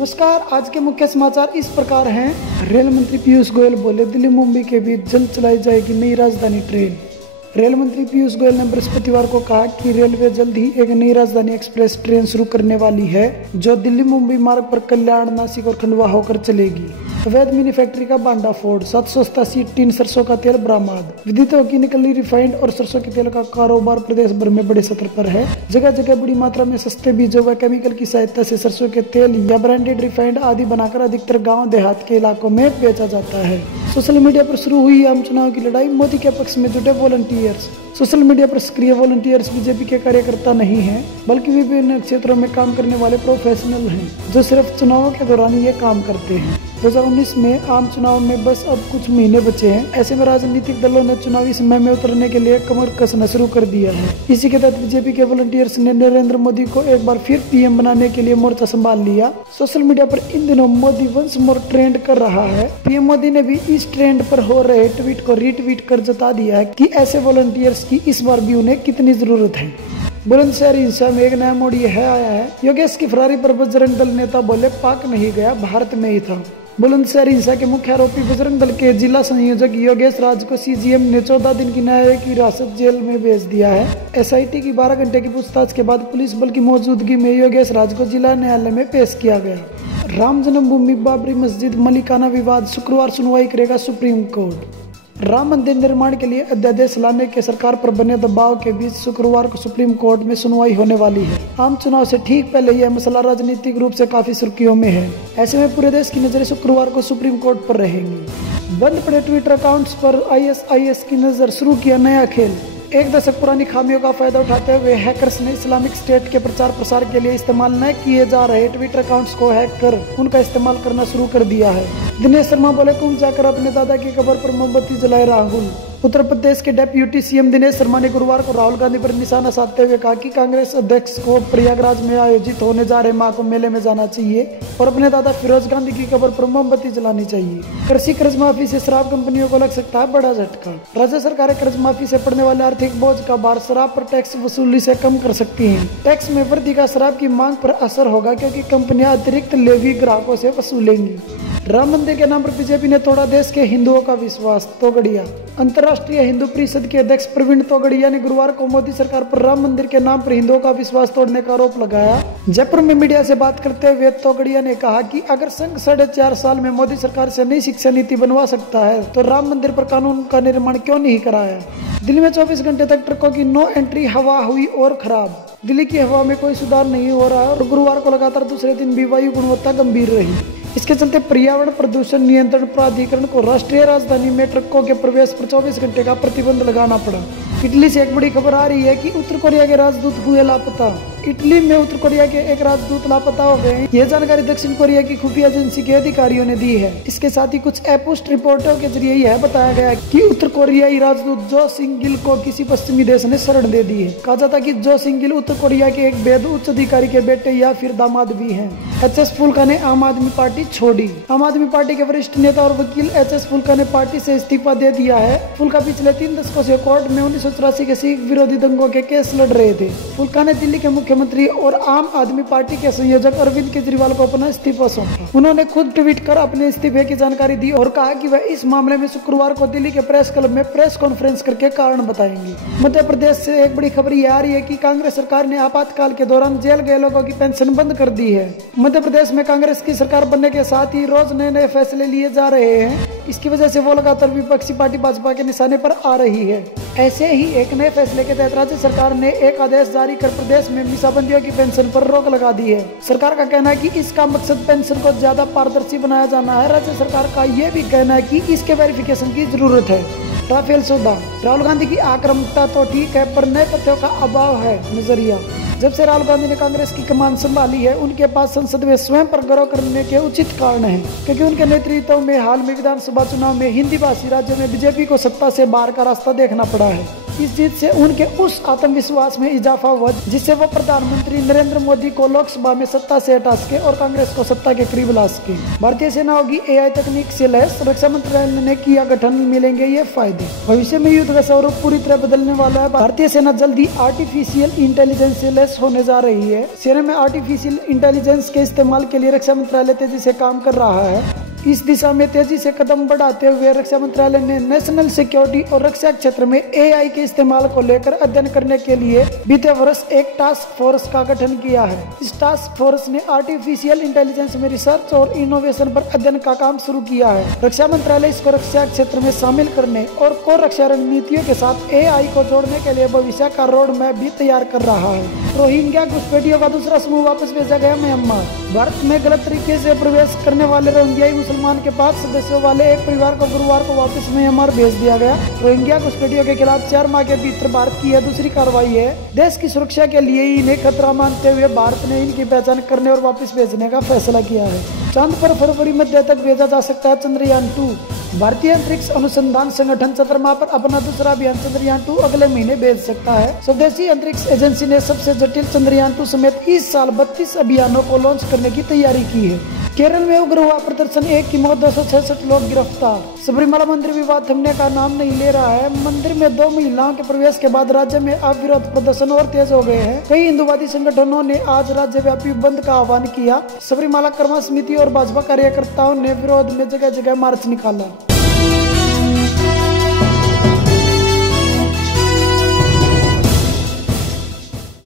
नमस्कार। आज के मुख्य समाचार इस प्रकार हैं। रेल मंत्री पीयूष गोयल बोले, दिल्ली मुंबई के बीच जल्द चलाई जाएगी नई राजधानी ट्रेन। रेल मंत्री पीयूष गोयल ने बृहस्पतिवार को कहा कि रेलवे जल्द ही एक नई राजधानी एक्सप्रेस ट्रेन शुरू करने वाली है, जो दिल्ली मुंबई मार्ग पर कल्याण, नासिक और खंडवा होकर चलेगी। अवैध मिनी फैक्ट्री का भांडाफोड़, 787 टिन सरसों का तेल बरामद। विदेशों की निकली रिफाइंड और सरसों के तेल का कारोबार प्रदेश भर में बड़े स्तर पर है। जगह जगह बड़ी मात्रा में सस्ते बीजों व केमिकल की सहायता से सरसों के तेल या ब्रांडेड रिफाइंड आदि बनाकर अधिकतर गाँव देहात के इलाकों में बेचा जाता है। सोशल मीडिया पर शुरू हुई आम चुनाव की लड़ाई, मोदी के पक्ष में जुटे वॉलंटियर्स। सोशल मीडिया पर सक्रिय वॉलंटियर्स बीजेपी के कार्यकर्ता नहीं हैं, बल्कि विभिन्न क्षेत्रों में काम करने वाले प्रोफेशनल हैं, जो सिर्फ चुनावों के दौरान ये काम करते हैं। 2019 में आम चुनाव में बस अब कुछ महीने बचे हैं। ऐसे में राजनीतिक दलों ने चुनावी समय में उतरने के लिए कमर कसना शुरू कर दिया है। इसी के तहत बीजेपी के वॉलंटियर्स ने नरेंद्र मोदी को एक बार फिर पीएम बनाने के लिए मोर्चा संभाल लिया। सोशल मीडिया पर इन दिनों मोदी वंस मोर ट्रेंड कर रहा है। पीएम मोदी ने भी इस ट्रेंड पर हो रहे ट्वीट को रीट्वीट कर जता दिया है कि ऐसे वॉलंटियर्स की इस बार भी उन्हें कितनी जरूरत है। बुलंदशहर हिंसा में एक नया मोड़ यह आया है। योगेश की फरारी पर बजरंग दल नेता बोले, पाक नहीं गया, भारत में ही था। बुलंदशहर हिंसा के मुख्य आरोपी बजरंग दल के जिला संयोजक योगेश राज को सीजीएम ने 14 दिन की न्यायिक हिरासत जेल में भेज दिया है। एसआईटी की 12 घंटे की पूछताछ के बाद पुलिस बल की मौजूदगी में योगेश राज को जिला न्यायालय में पेश किया गया। राम जन्मभूमि बाबरी मस्जिद मलिकाना विवाद, शुक्रवार सुनवाई करेगा सुप्रीम कोर्ट। राम मंदिर निर्माण के लिए अध्यादेश लाने के सरकार पर बने दबाव के बीच शुक्रवार को सुप्रीम कोर्ट में सुनवाई होने वाली है। आम चुनाव से ठीक पहले यह मसला राजनीतिक रूप से काफी सुर्खियों में है। ऐसे में पूरे देश की नजरें शुक्रवार को सुप्रीम कोर्ट पर रहेंगी। बंद पड़े ट्विटर अकाउंट्स पर आईएसआईएस की नजर, शुरू किया नया खेल। एक दशक पुरानी खामियों का फायदा उठाते हुए हैकर्स ने इस्लामिक स्टेट के प्रचार प्रसार के लिए इस्तेमाल न किए जा रहे ट्विटर अकाउंट्स को हैक कर उनका इस्तेमाल करना शुरू कर दिया है। दिनेश शर्मा बोले, कुंभ जाकर अपने दादा की कब्र पर मोमबत्ती जलाए राहुल। उत्तर प्रदेश के डेप्यूटी सीएम दिनेश शर्मा ने गुरुवार को राहुल गांधी पर निशाना साधते हुए कहा कि कांग्रेस अध्यक्ष को प्रयागराज में आयोजित होने जा रहे महाकुंभ मेले में जाना चाहिए और अपने दादा फिरोज गांधी की कब्र पर मोमबत्ती जलानी चाहिए। कृषि कर्ज माफी से शराब कंपनियों को लग सकता है बड़ा झटका। राज्य सरकारें कर्ज माफी से पड़ने वाले आर्थिक बोझ का भार शराब पर टैक्स वसूली से कम कर सकती हैं। टैक्स में वृद्धि का शराब की मांग पर असर होगा, क्योंकि कंपनियां अतिरिक्त लेवी ग्राहकों से वसूलेंगी। राम मंदिर के नाम पर बीजेपी ने तोड़ा देश के हिंदुओं का विश्वास, तोगड़िया। अंतर्राष्ट्रीय हिंदू परिषद के अध्यक्ष प्रवीण तोगड़िया ने गुरुवार को मोदी सरकार पर राम मंदिर के नाम पर हिंदुओं का विश्वास तोड़ने का आरोप लगाया। जयपुर में मीडिया से बात करते हुए तोगड़िया ने कहा कि अगर संघ 4.5 साल में मोदी सरकार से नई शिक्षा नीति बनवा सकता है, तो राम मंदिर पर कानून का निर्माण क्यों नहीं कराया। दिल्ली में 24 घंटे तक ट्रकों की नो एंट्री हवा हुई और खराब। दिल्ली की हवा में कोई सुधार नहीं हो रहा है और गुरुवार को लगातार दूसरे दिन भी वायु गुणवत्ता गंभीर रही। इसके चलते पर्यावरण प्रदूषण नियंत्रण प्राधिकरण को राष्ट्रीय राजधानी में ट्रकों के प्रवेश पर 24 घंटे का प्रतिबंध लगाना पड़ा। इटली से एक बड़ी खबर आ रही है कि उत्तर कोरिया के राजदूत हुए लापता। इटली में उत्तर कोरिया के एक राजदूत लापता हो गए। यह जानकारी दक्षिण कोरिया की खुफिया एजेंसी के अधिकारियों ने दी है। इसके साथ ही कुछ अपुष्ट रिपोर्टों के जरिए यह बताया गया कि उत्तर कोरियाई राजदूत जो सिंग गिल को किसी पश्चिमी देश ने शरण दे दी है। कहा जाता कि जो सिंग गिल उत्तर कोरिया के एक बेहद उच्च अधिकारी के बेटे या फिर दामाद भी हैं। एचएस फुल्का ने आम आदमी पार्टी छोड़ी। आम आदमी पार्टी के वरिष्ठ नेता और वकील एचएस फुल्का ने पार्टी से इस्तीफा दे दिया है। फुल्का पिछले 3 दशकों से कोर्ट में 1984 के सिख विरोधी दंगों के केस लड़ रहे थे। फुल्का ने दिल्ली के मुख्यमंत्री और आम आदमी पार्टी के संयोजक अरविंद केजरीवाल को अपना इस्तीफा सौंपा। उन्होंने खुद ट्वीट कर अपने इस्तीफे की जानकारी दी और कहा कि वह इस मामले में शुक्रवार को दिल्ली के प्रेस क्लब में प्रेस कॉन्फ्रेंस करके कारण बताएंगे। मध्य प्रदेश से एक बड़ी खबर यह आ रही है कि कांग्रेस सरकार ने आपातकाल के दौरान जेल गए लोगों की पेंशन बंद कर दी है। मध्य प्रदेश में कांग्रेस की सरकार बनने के साथ ही रोज नए नए फैसले लिए जा रहे हैं। इसकी वजह से वो लगातार विपक्षी पार्टी भाजपा के निशाने पर आ रही है। ऐसे ही एक नए फैसले के तहत राज्य सरकार ने एक आदेश जारी कर प्रदेश में मीसाबंदियों की पेंशन पर रोक लगा दी है। सरकार का कहना है कि इसका मकसद पेंशन को ज्यादा पारदर्शी बनाया जाना है। राज्य सरकार का यह भी कहना है कि इसके वेरिफिकेशन की जरूरत है। राफेल सौदा, राहुल गांधी की आक्रामकता तो ठीक है, पर नए तथ्यों का अभाव है। नजरिया, जब से राहुल गांधी ने कांग्रेस की कमान संभाली है, उनके पास संसद में स्वयं पर गर्व करने के उचित कारण हैं, क्योंकि उनके नेतृत्व में हाल में विधानसभा चुनाव में हिंदी भाषी राज्यों में बीजेपी को सत्ता से बाहर का रास्ता देखना पड़ा है। इस जीत से उनके उस आत्मविश्वास में इजाफा हुआ जिससे वो प्रधानमंत्री नरेंद्र मोदी को लोकसभा में सत्ता से हटा सके और कांग्रेस को सत्ता के करीब ला सके। भारतीय सेना होगी AI तकनीक से लैस, रक्षा मंत्रालय ने किया गठन, मिलेंगे ये फायदे। भविष्य में युद्ध का स्वरूप पूरी तरह बदलने वाला है। भारतीय सेना जल्दी आर्टिफिशियल इंटेलिजेंस से लैस होने जा रही है। सेना में आर्टिफिशियल इंटेलिजेंस के इस्तेमाल के लिए रक्षा मंत्रालय तेजी से काम कर रहा है। इस दिशा में तेजी से कदम बढ़ाते हुए रक्षा मंत्रालय ने नेशनल सिक्योरिटी और रक्षा क्षेत्र में AI के इस्तेमाल को लेकर अध्ययन करने के लिए बीते वर्ष एक टास्क फोर्स का गठन किया है। इस टास्क फोर्स ने आर्टिफिशियल इंटेलिजेंस में रिसर्च और इनोवेशन पर अध्ययन का काम शुरू किया है। रक्षा मंत्रालय इसको रक्षा क्षेत्र में शामिल करने और कोर रक्षा रणनीतियों के साथ AI को जोड़ने के लिए भविष्य का रोड मैप भी तैयार कर रहा है। रोहिंग्या घुसपैठियों का दूसरा समूह वापस भेजा गया म्यांमार। भारत में गलत तरीके से प्रवेश करने वाले रोहिंग्याई मुसलमान के 5 सदस्यों वाले एक परिवार को गुरुवार को वापस म्यांमार भेज दिया गया। रोहिंग्या घुसपैठियों के खिलाफ 4 माह के भीतर भारत की यह दूसरी कार्रवाई है। देश की सुरक्षा के लिए इन्हें खतरा मानते हुए भारत ने इनकी पहचान करने और वापस भेजने का फैसला किया है। चांद पर फरवरी मध्य तक भेजा जा सकता है चंद्रयान 2। भारतीय अंतरिक्ष अनुसंधान संगठन चंद्रमा पर अपना दूसरा अभियान चंद्रयान 2 अगले महीने भेज सकता है। स्वदेशी अंतरिक्ष एजेंसी ने सबसे जटिल चंद्रयान 2 समेत इस साल 32 अभियानों को लॉन्च करने की तैयारी की है। केरल में उग्र हुआ प्रदर्शन, 1 की मौत, 266 लोग गिरफ्तार। सबरीमाला मंदिर विवाद थमने का नाम नहीं ले रहा है। मंदिर में 2 महिलाओं के प्रवेश के बाद राज्य में अविरोध प्रदर्शन और तेज हो गए हैं। कई हिंदुवादी संगठनों ने आज राज्यव्यापी बंद का आह्वान किया। सबरीमाला कर्मा समिति और भाजपा कार्यकर्ताओं ने विरोध में जगह जगह मार्च निकाला।